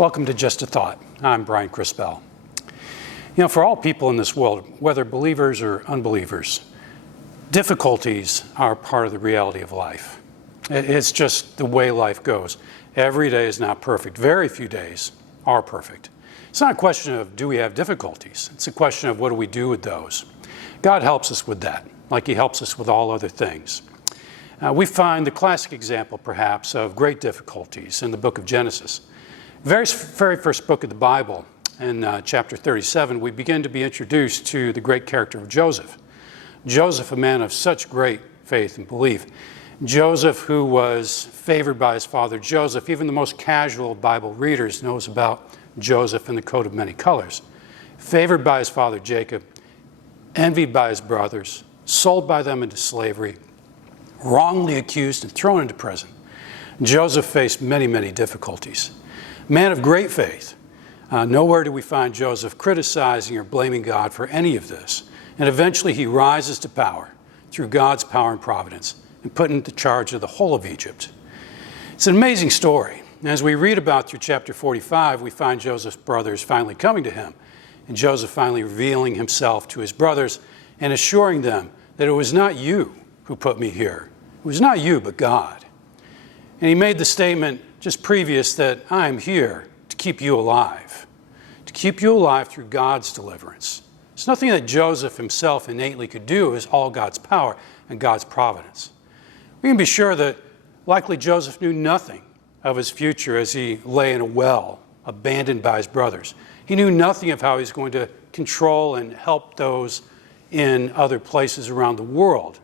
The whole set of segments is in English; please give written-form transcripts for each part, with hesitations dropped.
Welcome to Just a Thought. I'm Brian Crispell. You know, for all people in this world, whether believers or unbelievers, difficulties are part of the reality of life. It's just the way life goes. Every day is not perfect. Very few days are perfect. It's not a question of do we have difficulties. It's a question of what do we do with those. God helps us with that, like He helps us with all other things. We find the classic example, perhaps, of great difficulties in the book of Genesis. Very first book of the Bible, in chapter 37, we begin to be introduced to the great character of Joseph. Joseph, a man of such great faith and belief. Joseph, who was favored by his father Joseph. Even the most casual Bible readers knows about Joseph in the coat of many colors. Favored by his father Jacob, envied by his brothers, sold by them into slavery, wrongly accused and thrown into prison. Joseph faced many, many difficulties. Man of great faith. Nowhere do we find Joseph criticizing or blaming God for any of this. And eventually he rises to power through God's power and providence and put into charge of the whole of Egypt. It's an amazing story. As we read about through chapter 45, we find Joseph's brothers finally coming to him, and Joseph finally revealing himself to his brothers and assuring them that it was not you who put me here. It was not you, but God. And he made the statement just previous that I am here to keep you alive through God's deliverance. It's nothing that Joseph himself innately could do. It was all God's power and God's providence. We can be sure that likely Joseph knew nothing of his future as he lay in a well, abandoned by his brothers. He knew nothing of how he was going to control and help those in other places around the world,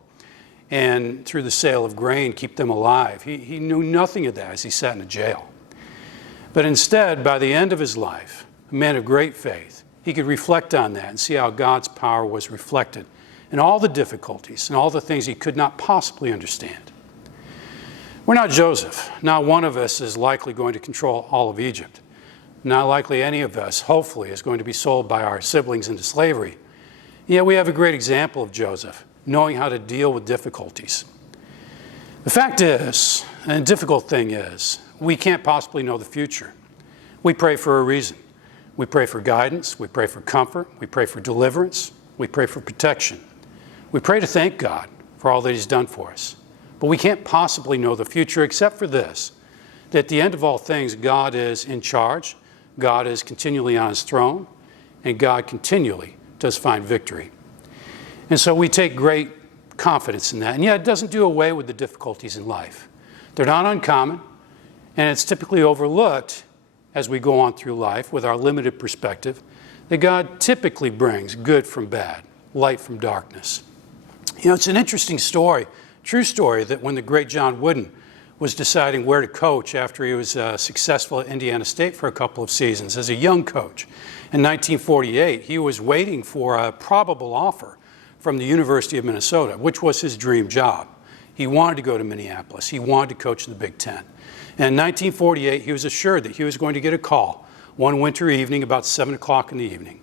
and through the sale of grain, keep them alive. He knew nothing of that as he sat in a jail. But instead, by the end of his life, a man of great faith, he could reflect on that and see how God's power was reflected in all the difficulties and all the things he could not possibly understand. We're not Joseph. Not one of us is likely going to control all of Egypt. Not likely any of us, hopefully, is going to be sold by our siblings into slavery. Yet we have a great example of Joseph, knowing how to deal with difficulties. The fact is, and the difficult thing is, we can't possibly know the future. We pray for a reason. We pray for guidance. We pray for comfort. We pray for deliverance. We pray for protection. We pray to thank God for all that He's done for us. But we can't possibly know the future except for this, that at the end of all things, God is in charge, God is continually on His throne, and God continually does find victory. And so we take great confidence in that. And yet it doesn't do away with the difficulties in life. They're not uncommon, and it's typically overlooked as we go on through life with our limited perspective, that God typically brings good from bad, light from darkness. You know, it's an interesting story, true story, that when the great John Wooden was deciding where to coach after he was successful at Indiana State for a couple of seasons as a young coach, in 1948, he was waiting for a probable offer from the University of Minnesota, which was his dream job. He wanted to go to Minneapolis. He wanted to coach in the Big Ten. And in 1948, he was assured that he was going to get a call one winter evening about 7 o'clock in the evening.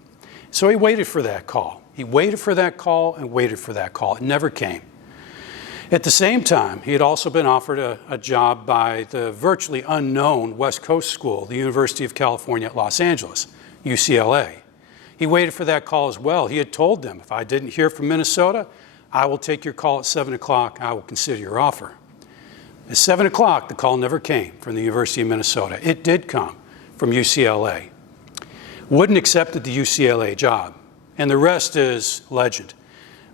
So he waited for that call. He waited for that call and waited for that call. It never came. At the same time, he had also been offered a job by the virtually unknown West Coast school, the University of California at Los Angeles, UCLA. He waited for that call as well. He had told them, if I didn't hear from Minnesota, I will take your call at 7 o'clock. I will consider your offer. At 7 o'clock, the call never came from the University of Minnesota. It did come from UCLA. Wooden accepted the UCLA job, and the rest is legend.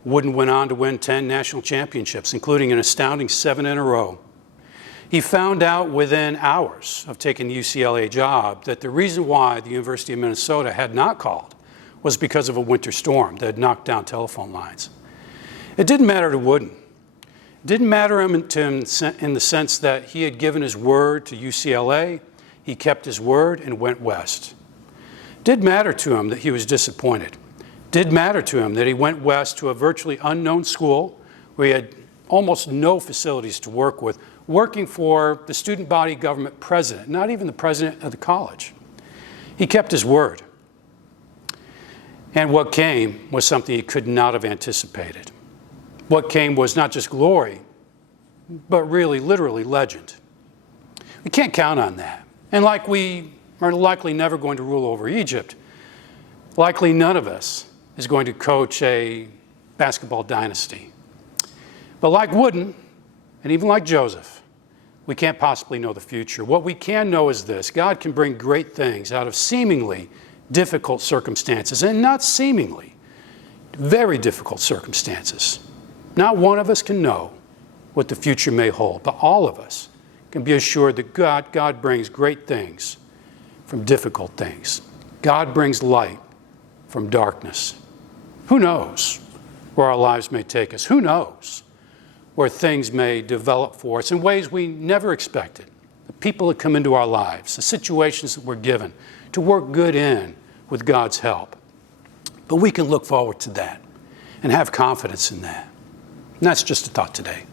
Wooden went on to win 10 national championships, including an astounding 7 in a row. He found out within hours of taking the UCLA job that the reason why the University of Minnesota had not called was because of a winter storm that had knocked down telephone lines. It didn't matter to Wooden. It didn't matter to him in the sense that he had given his word to UCLA, he kept his word and went west. It did matter to him that he was disappointed. It did matter to him that he went west to a virtually unknown school where he had almost no facilities to work with, working for the student body government president, not even the president of the college. He kept his word. And what came was something he could not have anticipated. What came was not just glory, but really, literally legend. We can't count on that. And like we are likely never going to rule over Egypt. Likely none of us is going to coach a basketball dynasty. But like Wooden, and even like Joseph, we can't possibly know the future. What we can know is this: God can bring great things out of seemingly difficult circumstances, and not seemingly, very difficult circumstances. Not one of us can know what the future may hold, but all of us can be assured that God brings great things from difficult things. God brings light from darkness. Who knows where our lives may take us? Who knows where things may develop for us in ways we never expected? The people that come into our lives, the situations that we're given to work good in with God's help. But we can look forward to that and have confidence in that. And that's just a thought today.